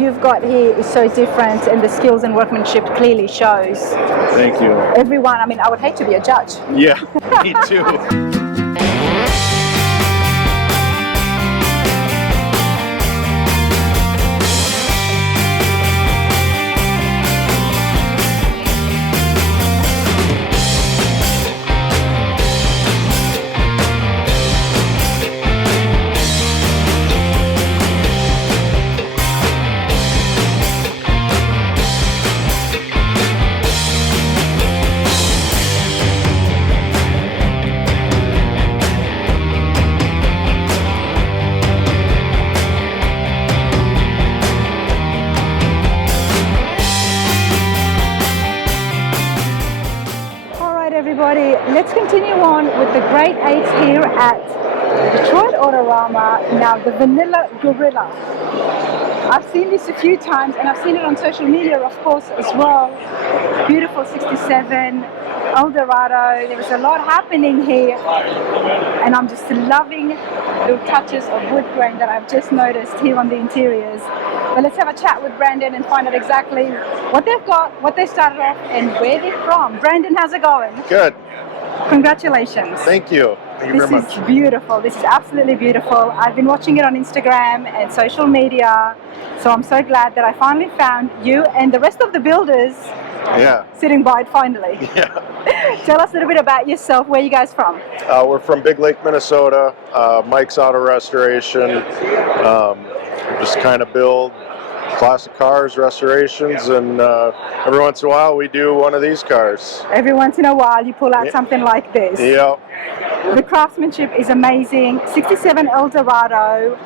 you've got here is so different, and the skills and workmanship clearly shows. Thank you. Everyone, I mean, I would hate to be a judge. Yeah, me too. Everybody, let's continue on with the grade 8s here at Detroit Autorama. Now, the Vanilla Gorilla. I've seen this a few times, and I've seen it on social media, of course, as well. Beautiful 67 ElDorado. There is a lot happening here, and I'm just loving the touches of wood grain that I've just noticed here on the interiors. But let's have a chat with Brandon and find out exactly what they've got, what they started off, and where they're from. Brandon, how's it going? Good. Congratulations. Thank you. Thank you very much. This is beautiful. This is absolutely beautiful. I've been watching it on Instagram and social media, so I'm so glad that I finally found you and the rest of the builders sitting by it finally. Yeah. Tell us a little bit about yourself. Where are you guys from? We're from Big Lake, Minnesota. Mike's Auto Restoration. Just kind of build classic cars, restorations, and every once in a while we do one of these cars. Every once in a while you pull out something like this. Yeah. The craftsmanship is amazing. 67 ElDorado.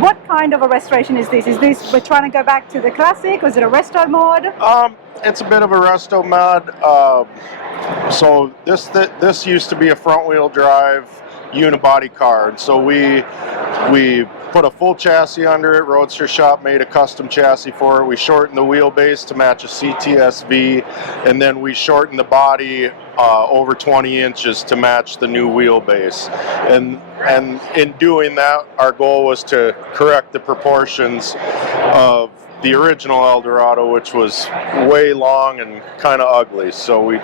What kind of a restoration is this? Is this, we're trying to go back to the classic, or is it a resto mod? It's a bit of a resto mod. So this used to be a front wheel drive unibody car, and so we put a full chassis under it. Roadster Shop made a custom chassis for it. We shortened the wheelbase to match a CTSV, and then we shortened the body over 20 inches to match the new wheelbase. And in doing that, our goal was to correct the proportions of the original ElDorado, which was way long and kind of ugly. So we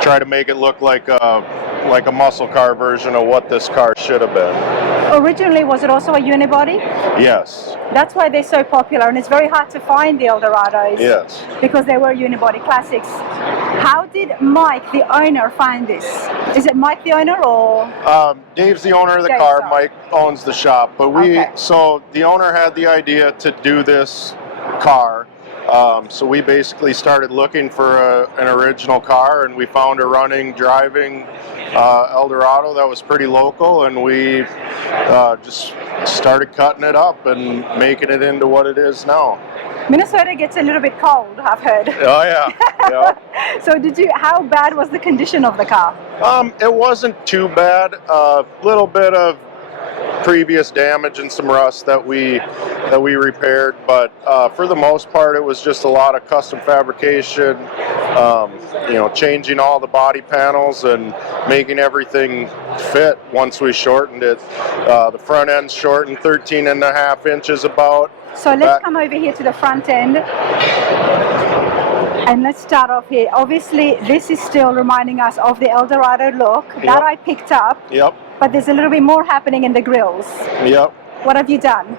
try to make it look like a muscle car version of what this car should have been. Originally, was it also a unibody? Yes. That's why they're so popular, and it's very hard to find the ElDorados. Yes. Because they were unibody classics. How did Mike, the owner, find this? Is it Mike the owner, or? Dave's the owner of the car. Mike owns the shop, but so the owner had the idea to do this car. So we basically started looking for an original car, and we found a running, driving ElDorado that was pretty local, and we just started cutting it up and making it into what it is now. Minnesota gets a little bit cold, I've heard. Oh yeah. Yeah. So how bad was the condition of the car? It wasn't too bad. A little bit of previous damage and some rust that we repaired, but for the most part it was just a lot of custom fabrication, changing all the body panels and making everything fit once we shortened it. The front end's shortened 13.5 inches about. So let's come over here to the front end. And let's start off here. Obviously, this is still reminding us of the ElDorado look that I picked up. Yep. But there's a little bit more happening in the grills. Yep. What have you done?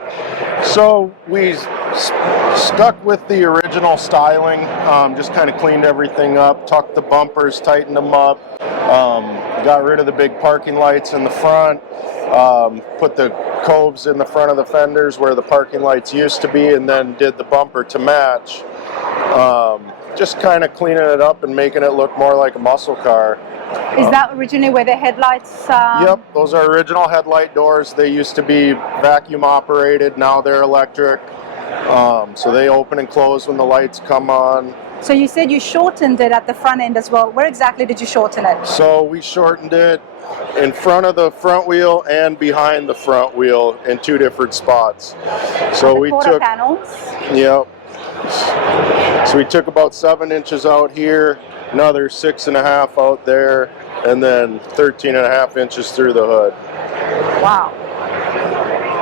So we stuck with the original styling, just kind of cleaned everything up, tucked the bumpers, tightened them up, got rid of the big parking lights in the front, put the coves in the front of the fenders where the parking lights used to be, and then did the bumper to match. Just kind of cleaning it up and making it look more like a muscle car. Is that originally where the headlights... Yep, those are original headlight doors. They used to be vacuum operated, now they're electric. So they open and close when the lights come on. So you said you shortened it at the front end as well. Where exactly did you shorten it? So we shortened it in front of the front wheel and behind the front wheel in 2 different spots. So we took panels. Yep. So we took about 7 inches out here, another 6.5 out there, and then 13.5 inches through the hood. Wow.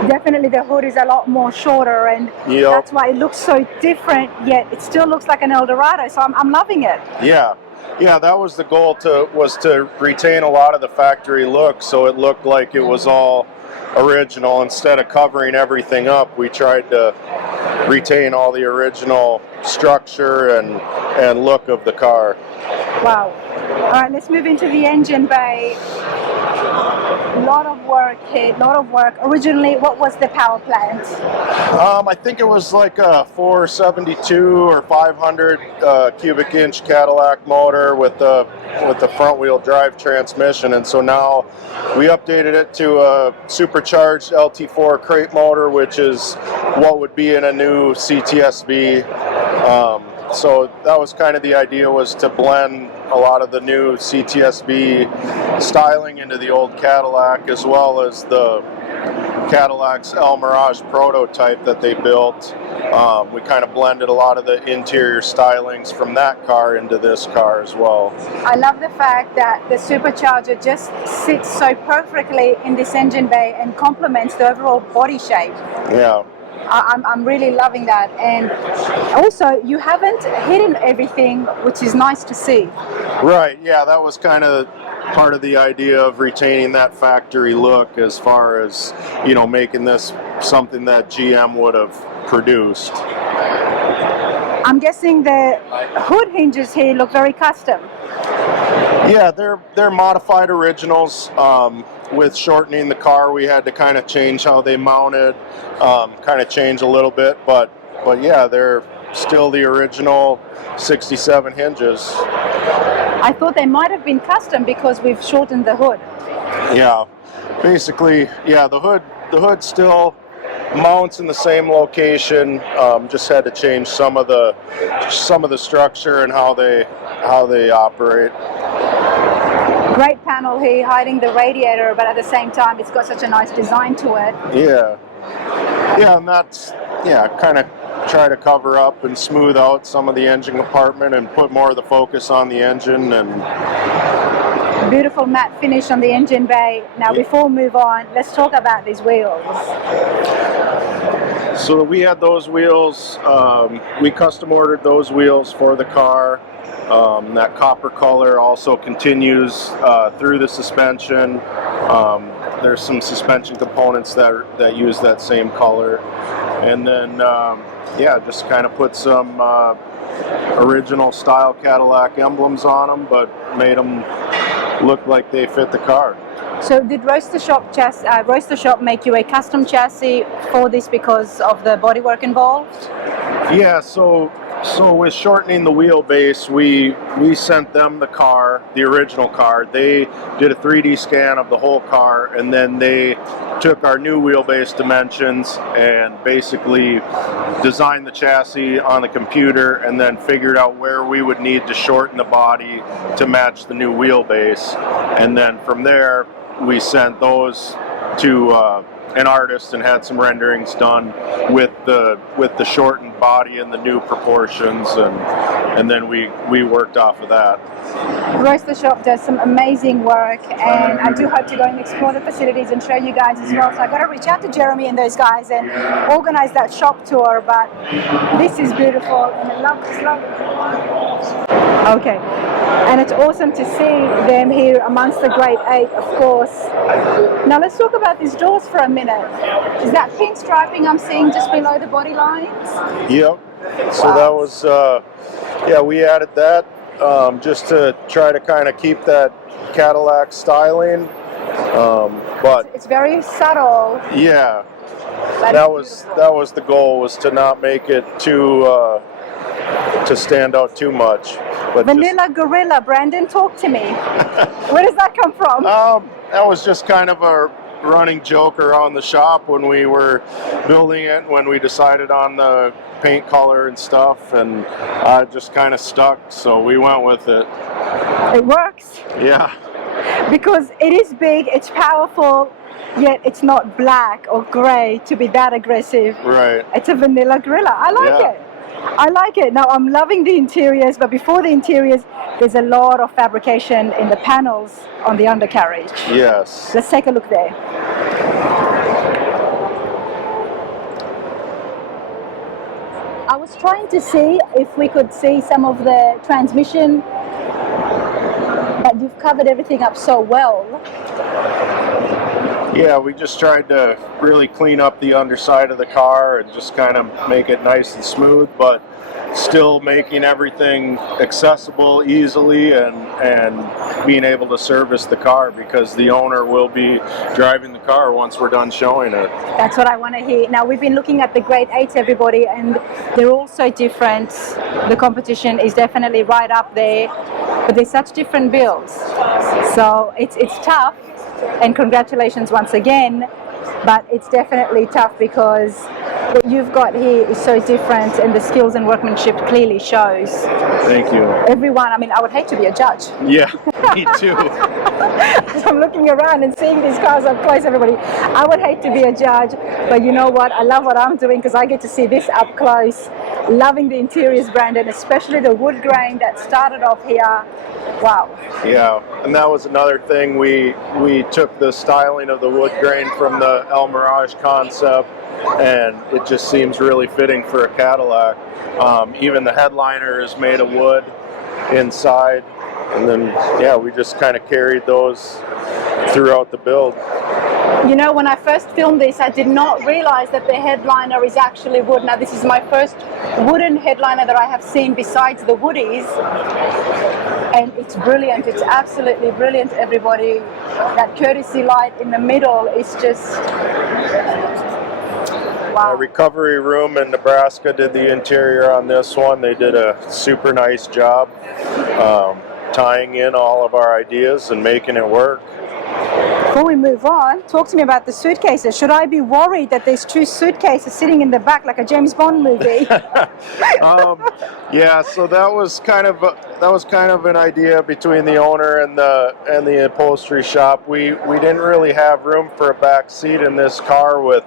Definitely the hood is a lot more shorter, and Yep. that's why it looks so different, yet it still looks like an ElDorado, so I'm loving it. Yeah. Yeah, that was the goal, was to retain a lot of the factory look, so it looked like it was all original. Instead of covering everything up, we tried to retain all the original structure and look of the car. Wow. All right, let's move into the engine bay. A lot of work here, a lot of work. Originally, what was the power plant? I think it was like a 472 or 500 cubic inch Cadillac motor with the front wheel drive transmission, and so now we updated it to a supercharged LT4 crate motor, which is what would be in a new CTSV. So that was kind of the idea, was to blend a lot of the new CTSV styling into the old Cadillac, as well as the Cadillac's El Mirage prototype that they built. We kind of blended a lot of the interior stylings from that car into this car as well. I love the fact that the supercharger just sits so perfectly in this engine bay and complements the overall body shape. Yeah. I'm really loving that, and also you haven't hidden everything, which is nice to see. Right, yeah, that was kind of part of the idea of retaining that factory look, as far as, you know, making this something that GM would have produced. I'm guessing the hood hinges here look very custom. Yeah, they're modified originals. With shortening the car, we had to kind of change how they mounted, kind of change a little bit, but yeah, they're still the original 67 hinges. I thought they might have been custom because we've shortened the hood. Yeah, basically, yeah, the hood still mounts in the same location. Just had to change some of the structure and how they operate. Great panel here hiding the radiator, but at the same time it's got such a nice design to it. Yeah, and that's, yeah, kind of try to cover up and smooth out some of the engine compartment and put more of the focus on the engine. And beautiful matte finish on the engine bay. Now, before we move on, let's talk about these wheels. So we had those wheels, we custom ordered those wheels for the car. That copper color also continues through the suspension. There's some suspension components that use that same color. And then, yeah, just kind of put some original style Cadillac emblems on them, but made them look like they fit the car. So did Roadster Shop make you a custom chassis for this because of the bodywork involved? Yeah, so with shortening the wheelbase, we sent them the car, the original car. They did a 3D scan of the whole car, and then they took our new wheelbase dimensions and basically designed the chassis on the computer, and then figured out where we would need to shorten the body to match the new wheelbase. And then from there, we sent those to an artist and had some renderings done with the shortened body and the new proportions, and then we worked off of that. Roadster Shop does some amazing work, and I do hope to go and explore the facilities and show you guys as well. So I got to reach out to Jeremy and those guys and organize that shop tour. But this is beautiful, and I love this. Okay, and it's awesome to see them here amongst the Great 8, of course. Now let's talk about these doors for a minute. Is that pinstriping I'm seeing just below the body lines? Yep. So that was, yeah, we added that just to try to kind of keep that Cadillac styling. But it's very subtle. Yeah, that was the goal, was to not make it too to stand out too much. But Vanilla Gorilla, Brandon, talk to me. Where does that come from? That was just kind of a running joke around the shop when we were building it, when we decided on the paint color and stuff, and it just kind of stuck, so we went with it. It works. Yeah. Because it is big, it's powerful, yet it's not black or gray to be that aggressive. Right. It's a vanilla gorilla. I like it. I like it. Now I'm loving the interiors, but before the interiors, there's a lot of fabrication in the panels on the undercarriage. Yes. Let's take a look there. I was trying to see if we could see some of the transmission, but you've covered everything up so well. Yeah, we just tried to really clean up the underside of the car and just kind of make it nice and smooth, but still making everything accessible easily and being able to service the car, because the owner will be driving the car once we're done showing it. That's what I want to hear. Now, we've been looking at the grade 8s, everybody, and they're all so different. The competition is definitely right up there, but they're such different builds. So it's tough, and congratulations once again, but it's definitely tough because what you've got here is so different, and the skills and workmanship clearly shows. Thank you. Everyone, I mean, I would hate to be a judge. Yeah, me too. As I'm looking around and seeing these cars up close, everybody, I would hate to be a judge, but you know what? I love what I'm doing because I get to see this up close. Loving the interiors, Brandon, especially the wood grain that started off here. Wow. Yeah, and that was another thing. We took the styling of the wood grain from the El Mirage concept, and it just seems really fitting for a Cadillac. Even the headliner is made of wood inside, and then yeah, we just kind of carried those throughout the build. You know, when I first filmed this, I did not realize that the headliner is actually wood. Now, this is my first wooden headliner that I have seen besides the woodies, and it's brilliant. It's absolutely brilliant, everybody. That courtesy light in the middle is just wow. Recovery Room in Nebraska did the interior on this one. They did a super nice job tying in all of our ideas and making it work. Before we move on, talk to me about the suitcases. Should I be worried that there's two suitcases sitting in the back like a James Bond movie? Yeah, so that was kind of an idea between the owner and the upholstery shop. We didn't really have room for a back seat in this car with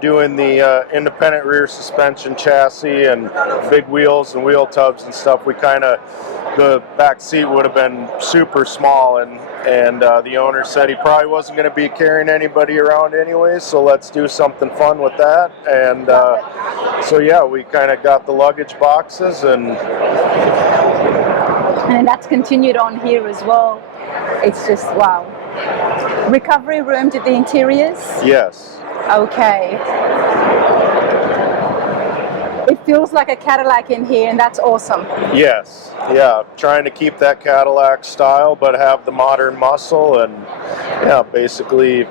doing the independent rear suspension chassis and big wheels and wheel tubs and stuff. The back seat would have been super small, and the owner said he probably wasn't going to be carrying anybody around anyway, so let's do something fun with that. And so yeah, we kind of got the luggage boxes, and that's continued on here as well. It's just wow. Recovery Room did the interiors? Yes. Okay. It feels like a Cadillac in here, and that's awesome. Yes, yeah, trying to keep that Cadillac style but have the modern muscle, and yeah, basically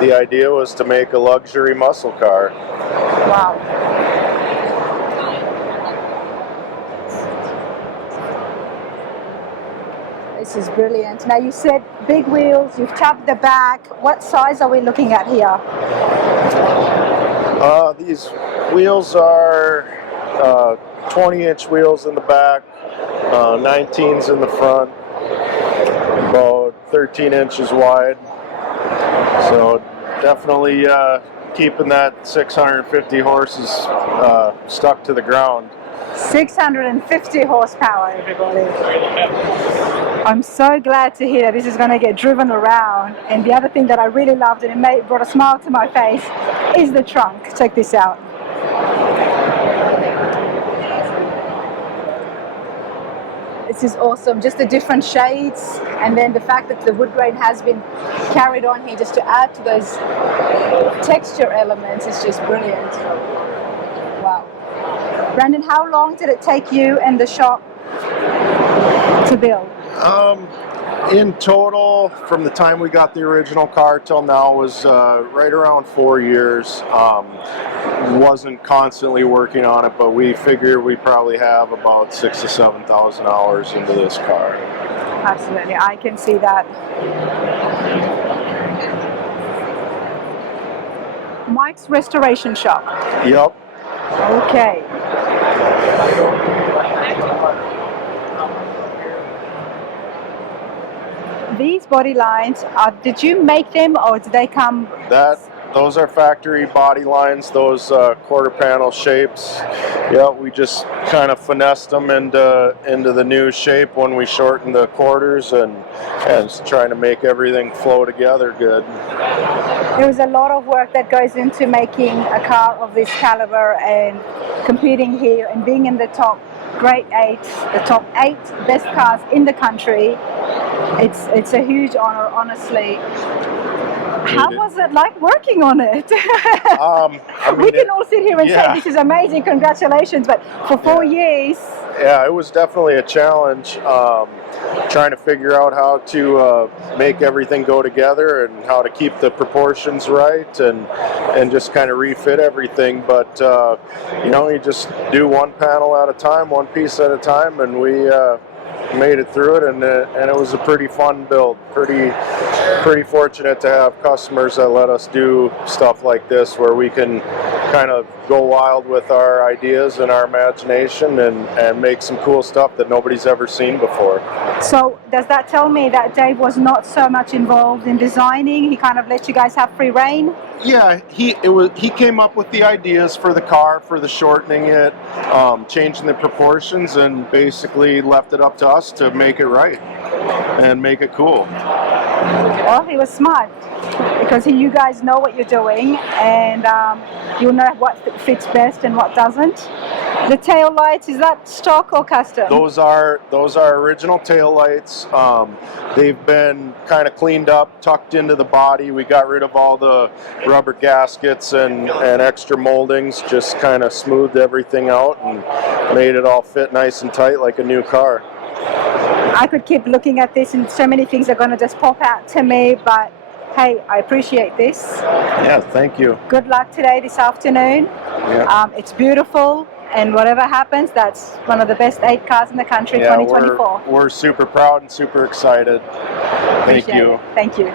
the idea was to make a luxury muscle car. Wow. This is brilliant. Now, you said big wheels, you've chopped the back. What size are we looking at here? These wheels are 20-inch wheels in the back, 19s in the front, about 13 inches wide. So definitely keeping that 650 horses stuck to the ground. 650 horsepower, everybody. I'm so glad to hear that this is going to get driven around. And the other thing that I really loved, and it brought a smile to my face, is the trunk. Check this out. This is awesome. Just the different shades, and then the fact that the wood grain has been carried on here just to add to those texture elements is just brilliant. Wow. Brandon, how long did it take you and the shop to build? In total, from the time we got the original car till now, was right around 4 years. Wasn't constantly working on it, but we figure we probably have about 6,000 to 7,000 hours into this car. Absolutely, I can see that. Mike's Restoration Shop. Yep. Okay. These body lines, did you make them or did they come? Those are factory body lines, those quarter panel shapes. Yeah, we just kind of finessed them into the new shape when we shortened the quarters and trying to make everything flow together good. There is a lot of work that goes into making a car of this caliber and competing here and being in the top grade 8, the top 8 best cars in the country. It's a huge honor, honestly. How was it like working on it? We can all sit here and say this is amazing, congratulations, but for 4 years. Yeah, it was definitely a challenge, trying to figure out how to make everything go together and how to keep the proportions right and just kind of refit everything. But you know, you just do one panel at a time, one piece at a time, and we made it through it, and it was a pretty fun build. Pretty fortunate to have customers that let us do stuff like this, where we can kind of go wild with our ideas and our imagination and make some cool stuff that nobody's ever seen before. So does that tell me that Dave was not so much involved in designing? He kind of let you guys have free reign? Yeah, he came up with the ideas for the car, for the shortening it, changing the proportions, and basically left it up to us to make it right and make it cool. Well, he was smart, because you guys know what you're doing, and you know what fits best and what doesn't. The tail lights, is that stock or custom? Those are original tail lights. They've been kind of cleaned up, tucked into the body. We got rid of all the rubber gaskets and extra moldings, just kind of smoothed everything out and made it all fit nice and tight like a new car. I could keep looking at this and so many things are going to just pop out to me, but hey, I appreciate this. Yeah, thank you. Good luck today, this afternoon. Yeah. It's beautiful, and whatever happens, that's one of the best 8 cars in the country, 2024. We're super proud and super excited. Thank you. Thank you.